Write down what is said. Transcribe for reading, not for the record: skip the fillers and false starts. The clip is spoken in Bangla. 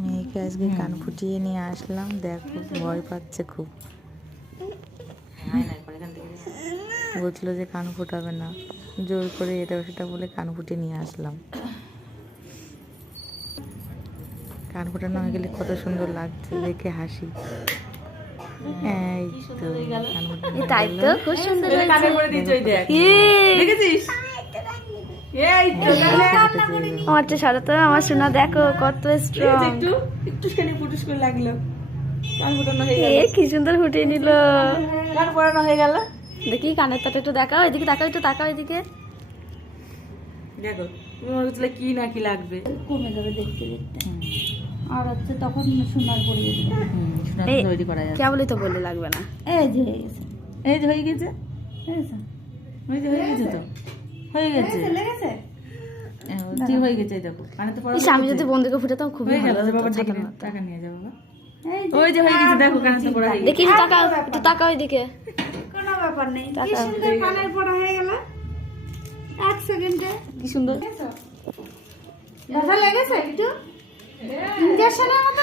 মেয়েকে আজকে কান ফুটিয়ে নিয়ে আসলাম, দেখো ভয় পাচ্ছে খুব। বলছিল যে কান ফোটাবে না, জোর করে এটা সেটা বলে কান ফুটিয়ে নিয়ে আসলাম। কান ফোটানো হয়ে গেলে কত সুন্দর লাগছে, দেখে হাসি। এই তো কান ফোটানো তাই তো খুব সুন্দর আমার তো সারা তো আমার শোনা দেখো কত স্ট্রং। একটুখানি ফুটুস করে লাগলো, কান ফোটানো হয়ে এ কি সুন্দর ফুটিয়ে নিল। কান ফোটানো হয়ে গেল। দেখি কানের তাটা একটু দেখাও, এদিকে তাকাও, একটু তাকাও এদিকে। দেখো তুমি মনে করছিলে কি না কি লাগবে, কমে যাবে দেখতে দেখতে। আর হচ্ছে তখন সোনার পরিয়ে দিবে। সোনার তৈরি করা যাবে। কেবলই তো বললে লাগবে না। এই যে হয়ে গেছে, এই যে হয়ে গেছে, হয়েছে ওই যে হয়ে গেছে, তো হয়ে গেছে, লেগেছে। ঠিক হয়ে গেছে। এই দেখো কানে তো পড়া ইস, আমি যদি বন্ধুকে ফুটাতাম খুবই হয়ে গেল। ভালো হতো, বাবা ছাতার মতো। টাকা নিয়ে যাবো বাবা। এই যে ওই যে হয়ে গেছে, দেখো কানে তো পড়া হয়ে গেছে। দেখি একটু তাকাও, একটু তাকাও এদিকে। কোনো ব্যাপার নেই, কি তাকাও। সুন্দর কানের পড়া হয়ে গেল 1 সেকেন্ডে। কি সুন্দর। ব্যথা লেগেছে একটু, ইনজেকশনের মতো